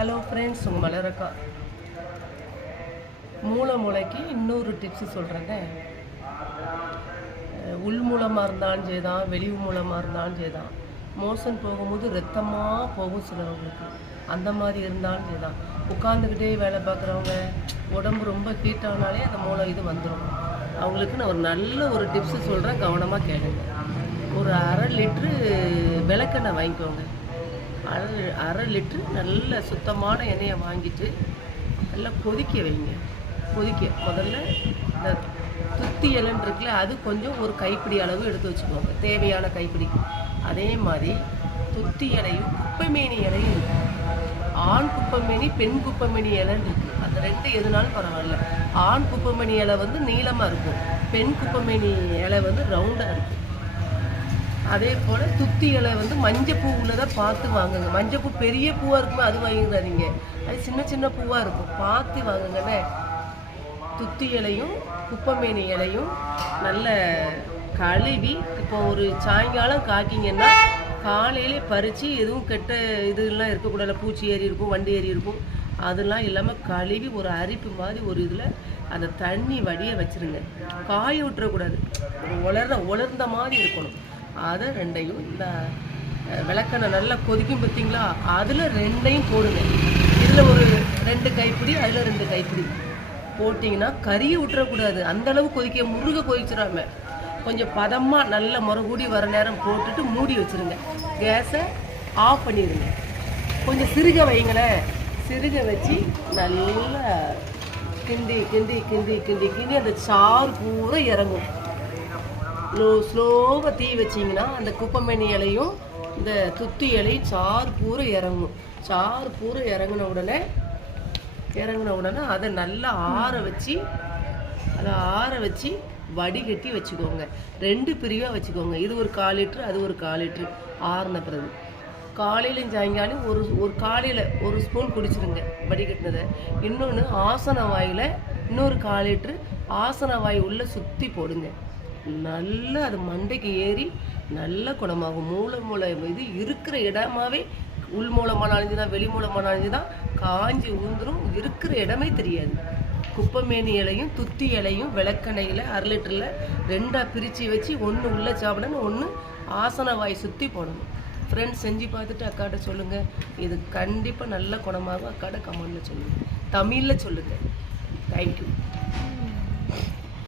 Hello friends, உங்கள் மலரக்கா. மூளைக்கு இன்னொரு டிப்ஸு சொல்கிறேங்க. உள் மூலமாக இருந்தாலும் சரிதான், வெளி மூலமாக இருந்தாலும் சரிதான். மோஷன் போகும்போது ரத்தமாக போகும் சிலவங்களுக்கு. அந்த மாதிரி இருந்தாலும் சரிதான். உட்காந்துக்கிட்டே வேலை பார்க்குறவங்க, உடம்பு ரொம்ப ஹீட் ஆனாலே அந்த மூளை இது வந்துடும். அவங்களுக்கு நான் ஒரு நல்ல ஒரு டிப்ஸு சொல்கிறேன், கவனமாக கேளுங்க. ஒரு 1/2 லிட்ரு விளக்கெண்ணெய் வாங்கிக்கோங்க. அரை லிட்ரு நல்ல சுத்தமான எண்ணெயை வாங்கிட்டு நல்லா கொதிக்க வைங்க. முதல்ல இந்த துத்தி இலைன்னு இருக்குல்ல, அது கொஞ்சம் ஒரு கைப்பிடி அளவு எடுத்து வச்சுக்கோங்க, தேவையான கைப்பிடி. அதே மாதிரி துத்தி இலையும் குப்பைமேனி இலையும் இருக்குது. ஆண் குப்பைமேனி, பெண் குப்பைமேனி இலைன்னு இருக்குது. அந்த ரெண்டு எதுனாலும் பரவாயில்ல. ஆண் குப்பைமேனி இலை வந்து நீளமாக இருக்கும், பெண் குப்பைமேனி இலை வந்து ரவுண்டாக இருக்கும். அதே போல் துத்தி இலை வந்து மஞ்சப்பூ உள்ளதை பார்த்து வாங்குங்க. மஞ்சப்பூ பெரிய பூவாக இருக்குமே அது வாங்கிடாதீங்க, அது சின்ன சின்ன பூவாக இருக்கும், பார்த்து வாங்குங்கண்ணே. துத்தி இலையும் குப்பைமேனி இலையும் நல்ல கழுவி, இப்போ ஒரு சாயங்காலம் காய்க்கிங்கன்னா காலையிலே பறித்து, எதுவும் கெட்ட இதெல்லாம் இருக்கக்கூடாது, பூச்சி ஏறி இருக்கும், வண்டி ஏறி இருக்கும், அதெல்லாம் இல்லாமல் கழுவி ஒரு அரிப்பு மாதிரி ஒரு இதில் அந்த தண்ணி வடிய வச்சுருங்க. காய விட்டுறக்கூடாது, உலர்ந்த மாதிரி இருக்கணும். அதை ரெண்டையும் இந்த விளக்கெண்ணெய் நல்லா கொதிக்கும் பார்த்தீங்களா, அதில் ரெண்டையும் போடுங்க. இதில் ஒரு 2 கைப்பிடி, அதில் 2 கைப்பிடி போட்டிங்கன்னா கறியை விட்டுறக்கூடாது. அந்தளவு முருக கொதிச்சிடாம கொஞ்சம் பதமாக நல்ல முறகூடி வர நேரம் போட்டுட்டு மூடி வச்சுருங்க. கேஸை ஆஃப் பண்ணிடுங்க. கொஞ்சம் சிறுக வைங்களேன். சிறுக வச்சு நல்லா கிண்டி கிண்டி கிண்டி கிண்டி கிண்டி அந்த சாறு பூரா இறங்கும். ஸ்லோவாக தீ வச்சிங்கன்னா அந்த குப்பைமேனி இலையும் இந்த துத்தி இலையும் சாறு பூரா இறங்கும். சாறு பூரா இறங்கின உடனே அதை நல்லா ஆற வச்சு வடிகட்டி வச்சுக்கோங்க. 2 பிரிவாக வச்சுக்கோங்க. இது ஒரு 1/4 லிட்ரு, அது ஒரு 1/4 லிட்ரு. ஆறின பிறகு காலையிலையும் சாயங்காலம் ஒரு காலையில் 1 ஸ்பூன் குடிச்சிருங்க வடிகட்டினதை. இன்னொன்று ஆசன வாயில் இன்னொரு 1/4 லிட்ரு ஆசன வாய் உள்ளே சுற்றி போடுங்க. நல்லா அது மண்டைக்கு ஏறி நல்ல குணமாகும். மூளை இது இருக்கிற இடமாவே, உள் மூலமான அழிஞ்சுதான், வெளி மூலமான அழிஞ்சுதான் காஞ்சி ஊந்துரும். இருக்கிற இடமே தெரியாது. குப்பைமேனி இலையும் துத்தி இலையும் விளக்கெண்ணெயில் 1/2 லிட்டரில் 2ஆக பிரித்து வச்சு, ஒன்று உள்ளே சாப்பிடணும், ஒன்று ஆசன வாய் சுற்றி போடணும். ஃப்ரெண்ட்ஸ், செஞ்சு பார்த்துட்டு அக்காட்ட சொல்லுங்கள். இது கண்டிப்பாக நல்ல குணமாகும். அக்காட்ட கமெண்டில் சொல்லுங்கள், தமிழில் சொல்லுங்கள். தேங்க்யூ.